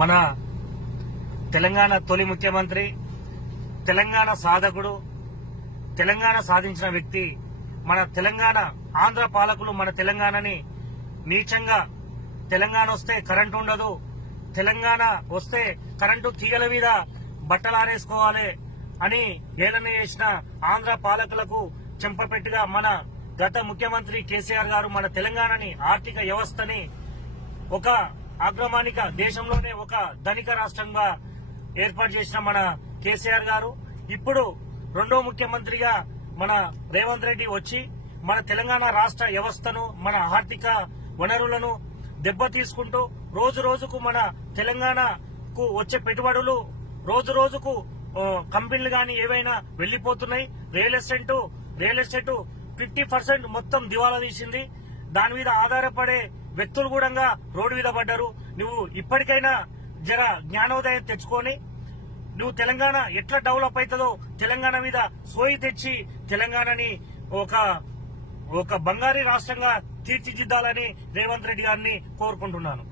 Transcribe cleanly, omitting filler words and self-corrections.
మన తెలంగాణ తొలి ముఖ్యమంత్రి, తెలంగాణ సాధకుడు, తెలంగాణ సాధించిన వ్యక్తి, మన తెలంగాణ ఆంధ్ర పాలకులు మన తెలంగాణని నీచంగా తెలంగాణ వస్తే కరెంటు ఉండదు, తెలంగాణ వస్తే కరెంటు తీగల మీద బట్టలారేసుకోవాలి అని హేళన చేసిన ఆంధ్ర పాలకులకు చెంపపెట్టుగా మన గత ముఖ్యమంత్రి కేసీఆర్ గారు మన తెలంగాణని ఆర్థిక వ్యవస్థని ఒక అగ్రమానిక దేశంలోనే ఒక ధనిక రాష్ట్రంగా ఏర్పాటు చేసిన మన కేసీఆర్ గారు ఇప్పుడు రెండో ముఖ్యమంత్రిగా మన రేవంత్ రెడ్డి వచ్చి మన తెలంగాణ రాష్ట్ర వ్యవస్థను, మన ఆర్థిక వనరులను దెబ్బతీసుకుంటూ రోజు రోజుకు మన తెలంగాణకు వచ్చే పెట్టుబడులు రోజు రోజుకు కంపెనీలు గాని ఏవైనా వెళ్లిపోతున్నాయి. రియల్ ఎస్టేట్ 50% మొత్తం దివాలా తీసింది. దాని మీద ఆధారపడే వ్యక్తులు కూడా రోడ్డు మీద పడ్డారు. నువ్వు ఇప్పటికైనా జర జ్ఞానోదయం తెచ్చుకొని నువ్వు తెలంగాణ ఎట్లా డెవలప్ అవుతుందో తెలంగాణ మీద సోయి తెచ్చి తెలంగాణని ఒక బంగారీ రాష్ట్రంగా తీర్చిదిద్దాలని రేవంత్ రెడ్డి గారిని కోరుకుంటున్నాను.